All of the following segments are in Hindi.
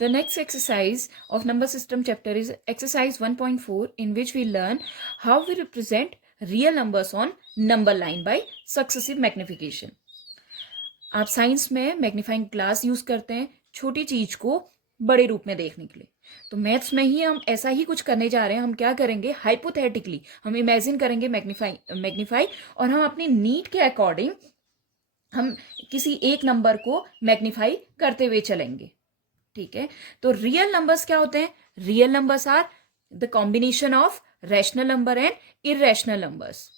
The next exercise of number system chapter is exercise 1.4, in which we learn how we represent real numbers on number line by successive magnification. आप साइंस में मैग्नीफाइंग ग्लास यूज करते हैं छोटी चीज को बड़े रूप में देखने के लिए, तो मैथ्स में ही हम ऐसा ही कुछ करने जा रहे हैं. हम क्या करेंगे, हाइपोथेटिकली हम इमेजिन करेंगे मैग्नीफाई और हम अपनी नीड के अकॉर्डिंग हम किसी एक नंबर को मैग्नीफाई करते हुए चलेंगे. ठीक है, तो रियल नंबर्स क्या होते हैं? Real numbers are the combination of rational number and irrational numbers.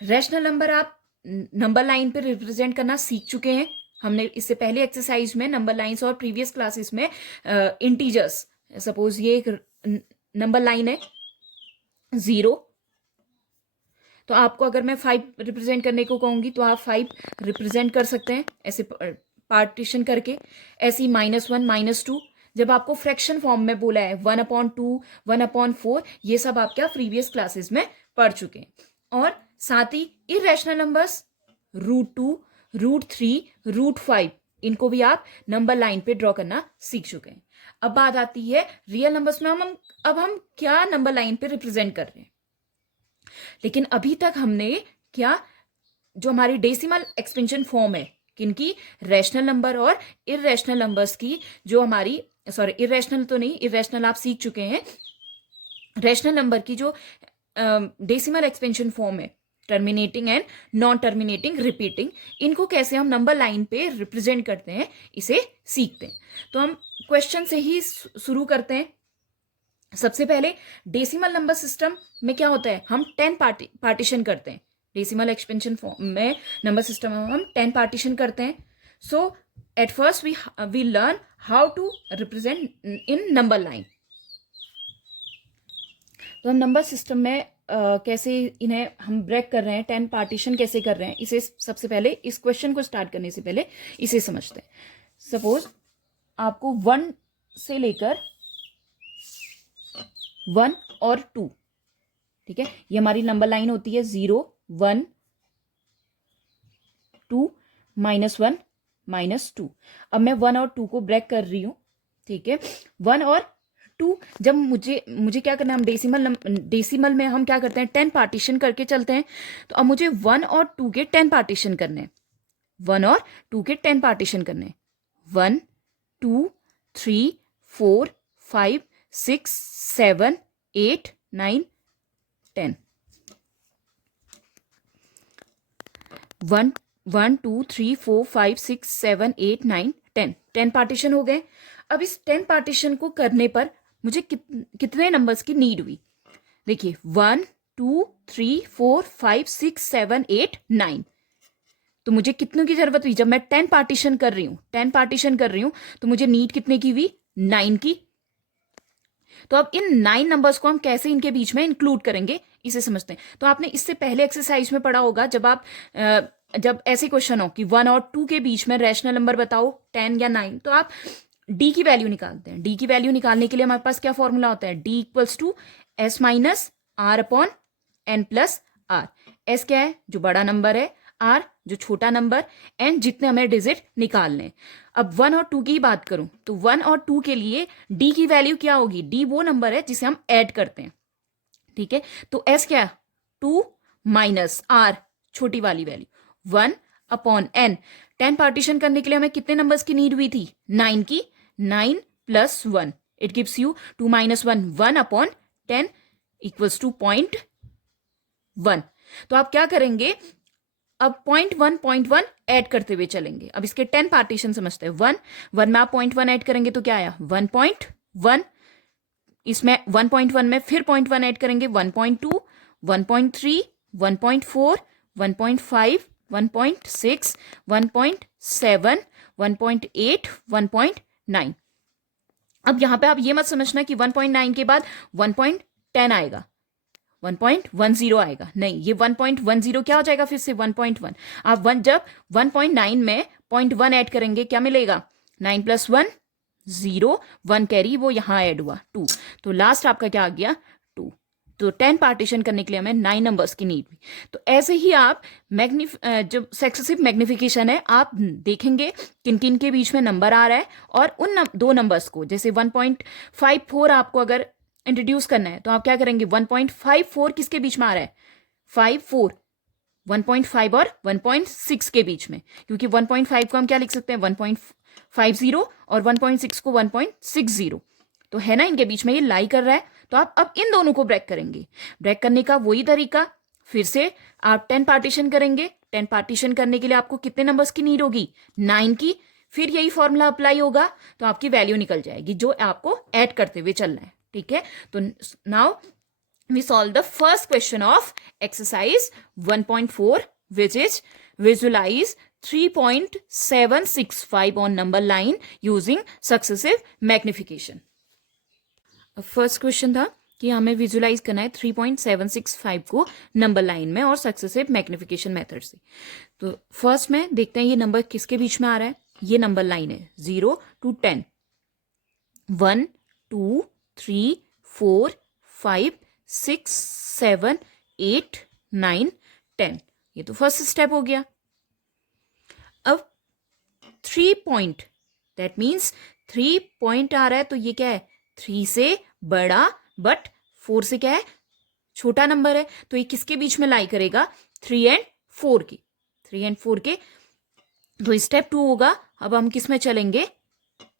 Rational number आप नंबर लाइन पे रिप्रेजेंट करना सीख चुके हैं. हमने इससे पहले एक्सरसाइज में नंबर लाइंस और प्रीवियस क्लासेस में इंटीजर्स, सपोज ये एक नंबर लाइन है 0, तो आपको अगर मैं 5 रिप्रेजेंट करने को कहूंगी तो आप 5 रिप्रेजेंट कर सकते हैं ऐसे पार्टीशन करके. ऐसी -1 -2, जब आपको फ्रैक्शन फॉर्म में बोला है 1/2 1/4, ये सब आप क्या प्रीवियस क्लासेस में पढ़ चुके हैं. और साथ ही इरेशनल नंबर्स √2 √3 √5, इनको भी आप नंबर लाइन पे ड्रॉ करना सीख चुके हैं. अब बात आती है रियल नंबर्स में हम क्या नंबर लाइन पे रिप्रेजेंट कर रहे हैं. लेकिन अभी तक हमने क्या, जो हमारी डेसिमल एक्सपेंशन फॉर्म है किनकी, रैशनल नंबर और इरेशनल नंबर्स की, जो हमारी इरेशनल तो नहीं, इरेशनल आप सीख चुके हैं. रैशनल नंबर की जो डेसिमल एक्सपेंशन फॉर्म है, terminating and non terminating repeating, इनको कैसे हम नंबर लाइन पे रिप्रेजेंट करते हैं इसे सीखते हैं. तो हम क्वेश्चन से ही शुरू करते हैं. सबसे पहले डेसिमल नंबर सिस्टम में क्या होता है, हम 10 पार्टीशन करते हैं. डेसिमल एक्सपेंशन फॉर्म में नंबर सिस्टम में हम 10 पार्टीशन करते हैं. So at first we learn how to represent in number line. तो हम नंबर सिस्टम में कैसे इन्हें हम ब्रेक कर रहे हैं, 10 पार्टीशन कैसे कर रहे हैं, इसे सबसे पहले इस क्वेश्चन को स्टार्ट करने से पहले इसे समझते हैं. सपोज आपको 1 से लेकर 1 और 2, ठीक है, ये हमारी नंबर लाइन होती है 0 1 2 -1 -2. अब मैं 1 और 2 को ब्रेक कर रही हूं. ठीक है, 1 और 2, जब मुझे क्या करना है, हम डेसिमल में हम क्या करते हैं, 10 पार्टीशन करके चलते हैं. तो अब मुझे 1 और 2 के 10 पार्टीशन करने हैं. 1 और 2 के 10 पार्टीशन करने हैं. 1 2 3 4 5 6 7 8 9 10. 1 1 2 3 4 5 6 7 8 9 10 10 पार्टीशन हो गए. अब इस 10 पार्टीशन को करने पर मुझे कितने नंबर्स की नीड हुई. देखिए 1 2 3 4 5 6 7 8 9, तो मुझे कितनों की जरूरत हुई. जब मैं 10 पार्टीशन कर रही हूं तो मुझे नीड कितने की हुई, 9 की. तो अब इन 9 नंबर्स को हम कैसे इनके बीच में इंक्लूड करेंगे इसे समझते हैं. तो आपने इससे पहले एक्सरसाइज में पढ़ा होगा, जब ऐसे क्वेश्चन हो कि 1 और 2 के बीच में रैशनल नंबर बताओ 10 या 9, तो आप डी की वैल्यू निकालते हैं. डी की वैल्यू निकालने के लिए हमारे पास क्या फॉर्मूला होता है, डी = S - R/n+r. एस क्या है, जो बड़ा नंबर है, आर जो छोटा नंबर, एन जितने हमें डिजिट निकालने. अब 1 और 2 की बात करूं तो 1 और 2 के लिए डी की वैल्यू क्या होगी, डी वो नंबर है जिसे हम ऐड करते हैं. ठीक है, तो एस क्या है, 2 - R छोटी वाली वैल्यू 1/n. 10 पार्टीशन करने के लिए हमें कितने नंबर्स की नीड हुई थी, 9 की. 9 + 1, इट गिव्स यू 2 - 1 1/10 = 0.1. तो आप क्या करेंगे, अब 0.1 ऐड करते हुए चलेंगे. अब इसके 10 पार्टीशन समझते हैं. 1 में आप 0.1 ऐड करेंगे तो क्या आया, 1.1. इसमें 1.1 में फिर 0.1 ऐड करेंगे, 1.2 1.3 1.4 1.5 1.6 1.7 1.8 1.9. अब यहां पे आप ये मत समझना कि 1.9 के बाद 1.10 आएगा, 1.10 आएगा, नहीं, ये 1.10 क्या हो जाएगा, फिर से 1.1. आप जब 1.9 में 0.1 ऐड करेंगे क्या मिलेगा, 9 + 1 0, 1 कैरी वो यहां ऐड हुआ 2, तो लास्ट आपका क्या आ गया 2. तो 10 पार्टीशन करने के लिए हमें 9 नंबर्स की नीड हुई। तो ऐसे ही आप जब सक्सेसिव मैग्निफिकेशन है, आप देखेंगे किन किन के बीच में नंबर आ रहा है, और उन दो नंबर्स को, जैसे 1.54 आपको अगर इंट्रोड्यूस करना है तो आप क्या करेंगे, 1.54 किसके बीच में आ रहा है, 54, 1.5 और 1.6 के बीच में, क्योंकि 1.5 को हम क्या लिख सकते हैं, 1.50, और 1.6 को 1.60, तो है ना, इनके बीच में ये लाई कर रहा है। तो आप अब इन दोनों को ब्रेक करेंगे। ब्रेक करने का वही तरीका, फिर से आप 10 पार्टीशन करेंगे। 10 पार्टीशन करने के लिए आपको कितने नंबर्स की नीड होगी, 9 की। फिर यही फॉर्मूला अप्लाई होगा, तो आपकी वैल्यू निकल जाएगी जो आपको ऐड करते हुए चलना है, ठीक है। तो now we solve the first question of exercise 1.4, which is visualize 3.765 on number line using successive magnification. First question था कि हमें विजुलाइज करना है 3.765 को नंबर लाइन में और सक्सेसिव मैग्निफिकेशन मेथड से। तो फर्स्ट में देखते हैं ये नंबर किसके बीच में आ रहा है। ये नंबर लाइन है 0 to 10, 1 2 3 4 5 6 7 8 9 10, ये तो फर्स्ट स्टेप हो गया। अब 3 पॉइंट, दैट मीन्स 3 पॉइंट आ रहा है, तो ये क्या है, 3 से बड़ा बट 4 से क्या है, छोटा नंबर है। तो ये किसके बीच में लाई करेगा, 3 and 4 के, 3 and 4 के। तो स्टेप 2 होगा, अब हम किस में चलेंगे,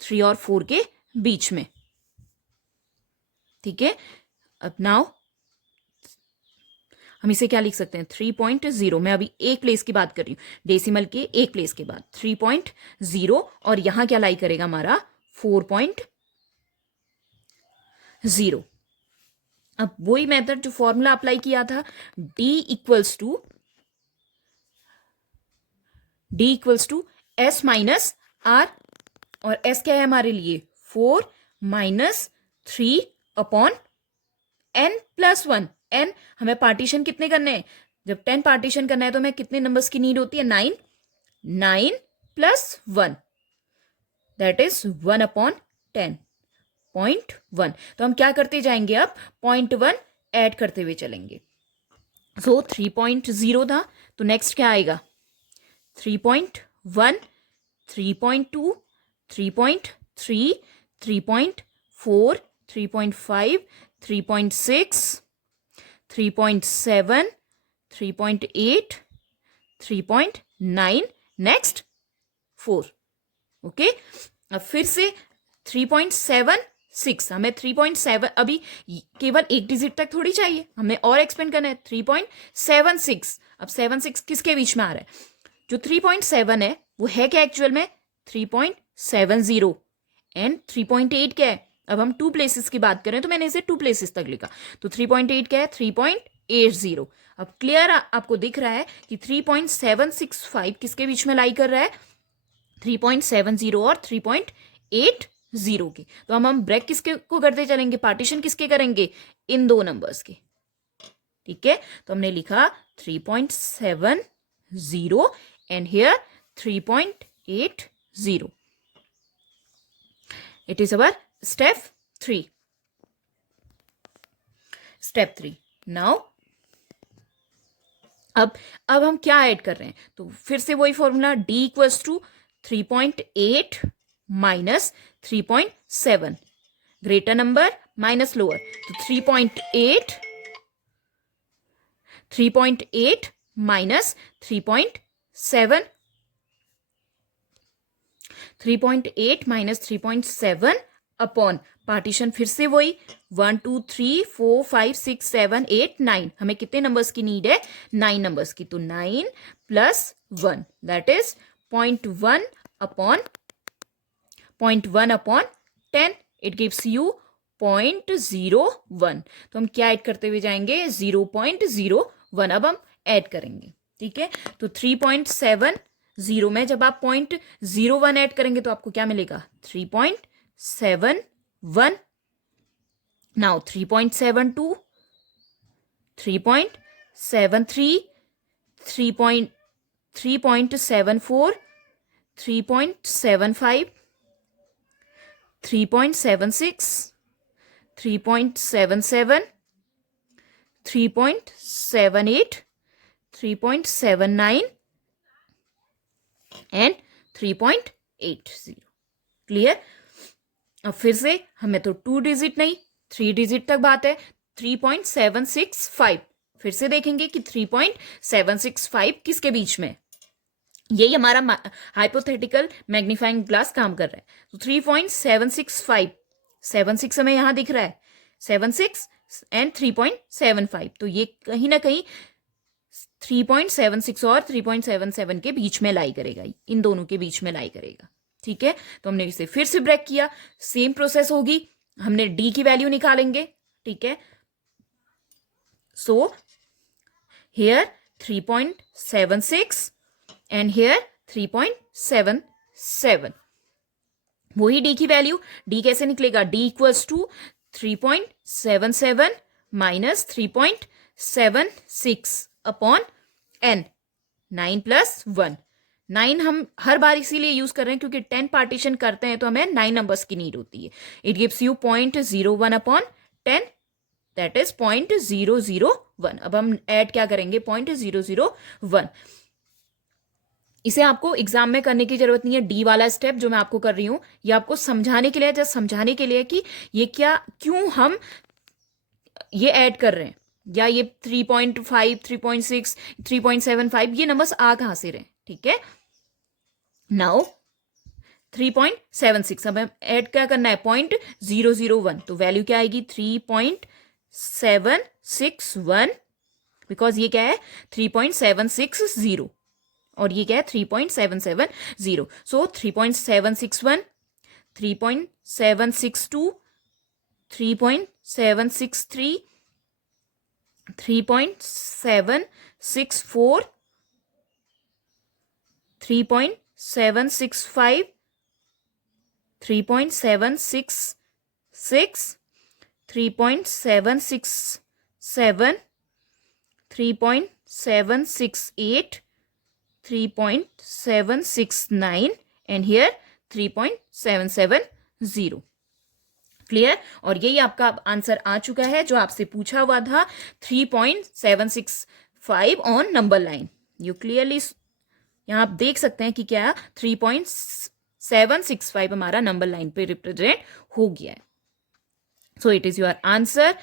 3 और 4 के बीच में, ठीक है। अब नाउ हम इसे क्या लिख सकते हैं, 3.0, मैं अभी एक प्लेस की बात कर रही हूं, डेसिमल के एक प्लेस के बाद 3.0, और यहां क्या लाई करेगा हमारा 4.0। अब वही मेथड जो फॉर्मूला अप्लाई किया था, d equals to s minus r, और s क्या है हमारे लिए, 4 minus 3 upon n plus 1। n हमें पार्टीशन कितने करने हैं, जब 10 पार्टीशन करना है तो हमें कितने नंबर्स की नीड होती है, 9, 9 प्लस 1, दैट इज 1 अपॉन 10, 0.1। तो हम क्या करते जाएंगे, अब 0.1 ऐड करते हुए चलेंगे। सो 3.0 था, तो नेक्स्ट क्या आएगा, 3.1, 3.2, 3.3, 3.4, 3.5, 3.6, 3.7, 3.8, 3.9, नेक्स्ट 4, ओके। अब फिर से 3.76, हमें 3.7, अभी केवल एक डिजिट तक थोड़ी चाहिए, हमें और एक्सपेंड करना है, 3.76। अब 76 किसके बीच में आ रहा है, जो 3.7 है वो है क्या एक्चुअल में, 3.70, एंड 3.8 क्या है, अब हम 2 प्लेसेस की बात करें तो मैंने इसे 2 प्लेसेस तक लिखा, तो 3.8 क्या है, 3.80। अब क्लियर आपको दिख रहा है कि 3.765 किसके बीच में लाई कर रहा है, 3.70 और 3.80 के। तो हम ब्रेक किसके को करते चलेंगे, पार्टीशन किसके करेंगे, इन दो नंबर्स के, ठीक है। तो हमने लिखा 3.70 and here 3.80, it is our step 3। Step 3 now, अब हम क्या ऐड कर रहे हैं, तो फिर से वही formula, d equals to 3.8 minus 3.7, greater number minus lower, तो 3.8 माइनस 3.7, 3.8 माइनस 3.7 अपॉन पार्टीशन फिर से वही 1 2 3 4 5 6 7 8 9, हमें कितने नंबर्स की नीड है, 9 नंबर्स की, तो 9 plus 1 that is 0.1 upon 10, it gives you 0.01। तो हम क्या ऐड करते हुए जाएंगे, 0.01 अब हम ऐड करेंगे, ठीक है। तो 3.70 में जब आप 0.01 ऐड करेंगे तो आपको क्या मिलेगा, 3.71। Now 3.72, 3.73, 3.74, 3.75, 3.76, 3.77, 3.78, 3.79 and 3.80. क्लियर? अब फिर से हमें तो 2 डिजिट नहीं 3 डिजिट तक बात है. 3.765. फिर से देखेंगे कि 3.765 किसके बीच में. यही हमारा हाइपोथेटिकल मैग्नीफाइंग ग्लास काम कर रहा है. तो 3.765, 76 हमें यहां दिख रहा है, 76 एंड 3.75. तो ये कहीं ना कहीं 3.76 और 3.77 के बीच में लाई करेगा, इन दोनों के बीच में लाई करेगा. ठीक है, तो हमने इसे फिर से ब्रेक किया. सेम प्रोसेस होगी, हमने डी की वैल्यू निकालेंगे. ठीक है, सो हियर 3.76 एंड हियर 3.77. वही डी की वैल्यू. डी कैसे निकलेगा? D equals to 3.77 minus 3.76 upon n. 9 plus 1. 9 हम हर बार इसीलिए यूज कर रहे हैं क्योंकि 10 पार्टीशन करते हैं तो हमें 9 नंबर्स की नीड होती है. It gives you 0.01 upon 10, that is 0.001. अब हम ऐड क्या करेंगे? 0.001. इसे आपको एग्जाम में करने की जरूरत नहीं है. डी वाला स्टेप जो मैं आपको कर रही हूं, ये आपको समझाने के लिए, जस्ट समझाने के लिए कि ये क्या, क्यों हम ये ऐड कर रहे हैं, या ये 3.5, 3.6, 3.75 ये नंबर्स आ कहां से रहे. ठीक है, नाउ 3.76 अब ऐड क्या करना है? 0.001. तो वैल्यू क्या आएगी? 3.761, बिकॉज ये क्या है? 3.760 और ये क्या है? 3.770. सो 3.761, 3.762, 3.763, 3.764, 3.765, 3.766, 3.767, 3.768, 3.769 and here 3.770. क्लियर? और यही आपका आंसर आ चुका है जो आपसे पूछा हुआ था, 3.765 on number line. You clearly यहां आप देख सकते हैं कि क्या 3.765 हमारा नंबर लाइन पे रिप्रेजेंट हो गया है. So it is your answer,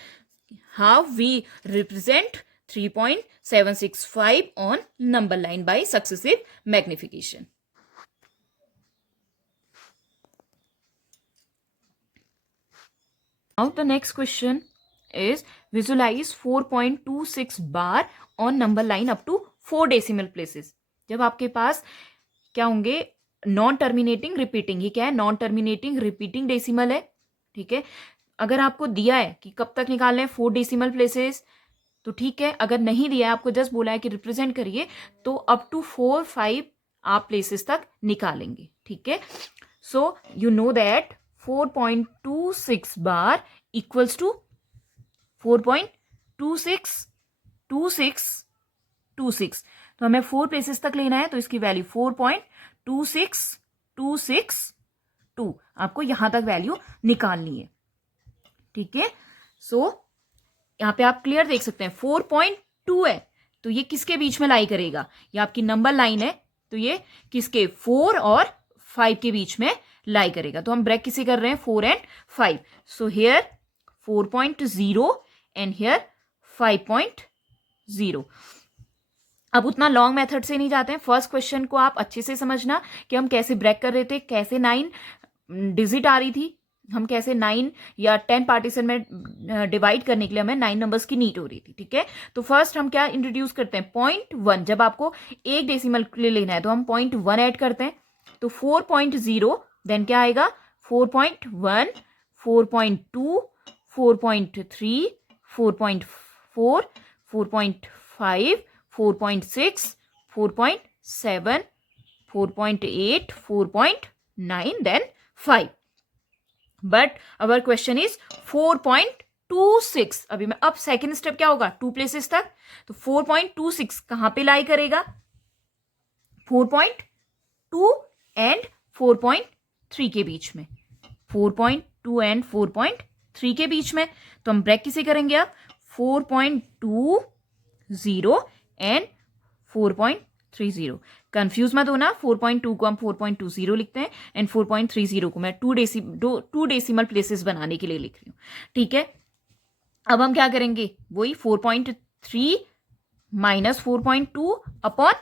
how we represent 3.765 on number line by successive magnification. Now the next question is visualize 4.26 bar on number line up to 4 decimal places. जब आपके पास क्या होंगे? Non terminating repeating. ये क्या है? नॉन टर्मिनेटिंग रिपीटिंग डेसिमल है. ठीक है, अगर आपको दिया है कि कब तक निकालना है 4 डेसिमल प्लेसेस तो ठीक है. अगर नहीं दिया है, आपको जस्ट बोला है कि रिप्रेजेंट करिए, तो अप टू 4, 5 आप प्लेसेस तक निकालेंगे. ठीक है, so you know that 4.26 bar equals to 4.262626. तो हमें 4 प्लेसेस तक लेना है, तो इसकी वैल्यू 4.26262 आपको यहां तक वैल्यू निकालनी है. ठीक है, सो यहां पे आप क्लियर देख सकते हैं 4.2 है, तो ये किसके बीच में लाई करेगा? ये आपकी नंबर लाइन है, तो ये किसके? 4 और 5 के बीच में लाई करेगा. तो हम ब्रेक किसे कर रहे हैं? 4 and 5. So here 4.0 and here 5.0. अब उतना लॉन्ग मेथड से नहीं जाते हैं. फर्स्ट क्वेश्चन को आप अच्छे से समझना कि हम कैसे ब्रेक कर रहे थे, कैसे 9 डिजिट आ रही थी, हम कैसे 9 या 10 पार्टीशन में डिवाइड करने के लिए हमें 9 नंबर्स की नीड हो रही थी. ठीक है, तो फर्स्ट हम क्या इंट्रोड्यूस करते हैं? 0.1. जब आपको एक डेसिमल के लिए लेना है तो हम 0.1 ऐड करते हैं. तो 4.0 देन क्या आएगा? 4.1, 4.2, 4.3, 4.4, 4.5, 4.6, 4.7, 4.8, 4.9 then 5. But our question is 4.26. अभी मैं अब सेकेंड स्टेप क्या होगा? 2 प्लेसेस तक. तो 4.26 कहां पे लाई करेगा? 4.2 एंड 4.3 के बीच में. 4.2 एंड 4.3 के बीच में. तो हम ब्रेक किसे करेंगे? अब 4.20 एंड 4.30. कंफ्यूज मत होना, 4.2 को हम 4.20 लिखते हैं एंड 4.30 को मैं टू डेसिमल प्लेसेस बनाने के लिए लिख रही हूँ. ठीक है, अब हम क्या करेंगे, वही 4.3 माइनस 4.2 अपॉन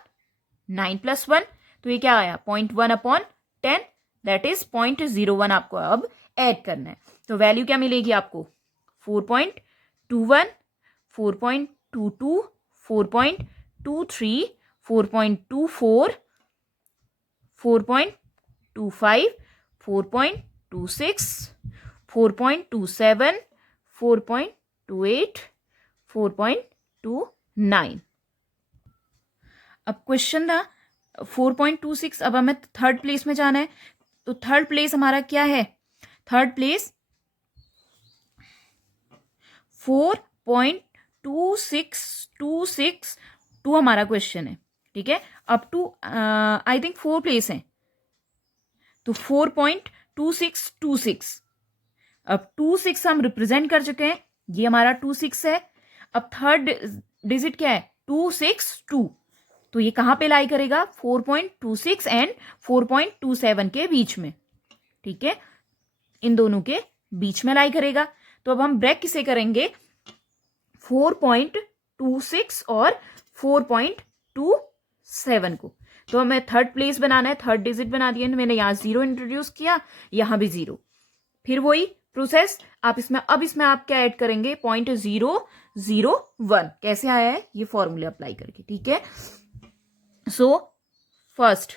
9 + 1. तो ये क्या आया 0.1 अपॉन 10, दैट इज 0.01 आपको अब ऐड करना है. तो वैल्यू क्या मिलेगी आपको 4.21, 4.22, 4.23, 4.24, 4.25, 4.26, 4.27, 4.28, 4.29. अब क्वेश्चन था 4.26. अब हमें थर्ड प्लेस में जाना है. तो थर्ड प्लेस हमारा क्या है, थर्ड प्लेस 4.2622 हमारा क्वेश्चन है. ठीक है, up to I think 4 place हैं. तो 4.2626. अब 26 हम रिप्रेजेंट कर चुके हैं, ये हमारा 26 है. अब थर्ड डिजिट क्या है 262. तो ये कहां पे लाई करेगा 4.26 एंड 4.27 के बीच में. ठीक है, इन दोनों के बीच में लाई करेगा. तो अब हम ब्रेक किसे करेंगे 4.26 और 4.27 को. तो हमें थर्ड प्लेस बनाना है, थर्ड डिजिट बना दिया. मैंने यहां 0 इंट्रोड्यूस किया, यहां भी 0. फिर वही प्रोसेस आप इसमें, अब इसमें आप क्या ऐड करेंगे 0.001. कैसे आया है ये फॉर्मूले अप्लाई करके. ठीक है, so first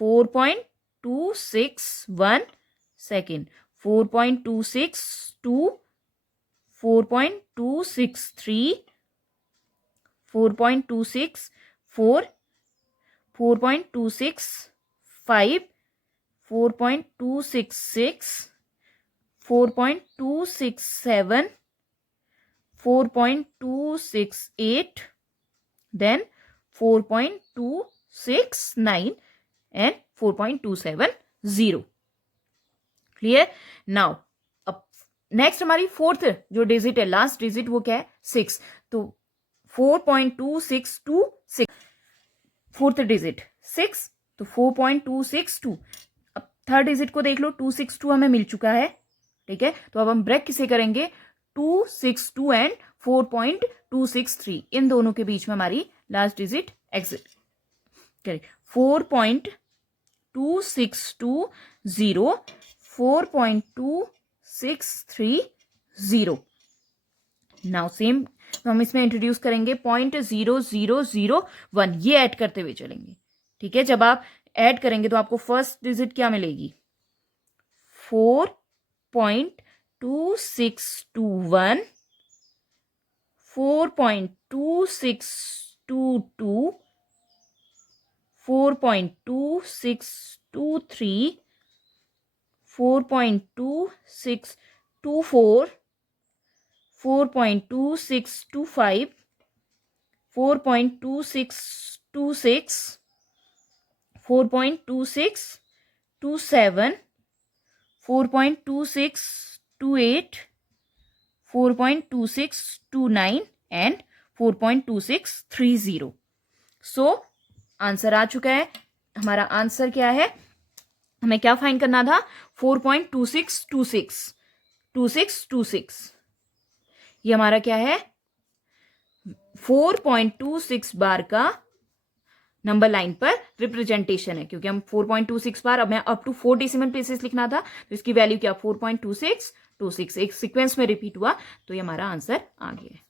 4.261 second, 4.262, 4.263, 4.264, 4.265, 4.266, 4.267, 4.268, then 4.269 and 4.270. Clear. Now अब नेक्स्ट हमारी फोर्थ जो डिजिट है, लास्ट डिजिट, वो क्या है 6. तो 4.2626 फोर्थ डिजिट 6. तो 4.262. अब थर्ड डिजिट को देख लो 262 हमें मिल चुका है. ठीक है, तो अब हम ब्रेक किसे करेंगे 262 एंड 4.263. इन दोनों के बीच में हमारी लास्ट डिजिट एग्जिट करें. 4.2620, 4.2630. नाउ सेम हम इसमें इंट्रोड्यूस करेंगे 0.0001. ये ऐड करते हुए चलेंगे. ठीक है, जब आप ऐड करेंगे तो आपको फर्स्ट डिजिट क्या मिलेगी 4.2621, 4.2622, 4.2623, 4.2624, 4.2625, 4.2626, 4.2627, 4.2628, 4.2629 एंड 4.2630. सो आंसर आ चुका है. हमारा आंसर क्या है, हमें क्या फाइंड करना था 4.2626. ये हमारा क्या है 4.26 बार का नंबर लाइन पर रिप्रेजेंटेशन है. क्योंकि हम 4.26 बार, अब मैं अप टू 4 डेसिमल प्लेसेस लिखना था, तो इसकी वैल्यू क्या 4.2626 एक सीक्वेंस में रिपीट हुआ. तो ये हमारा आंसर आ गया है.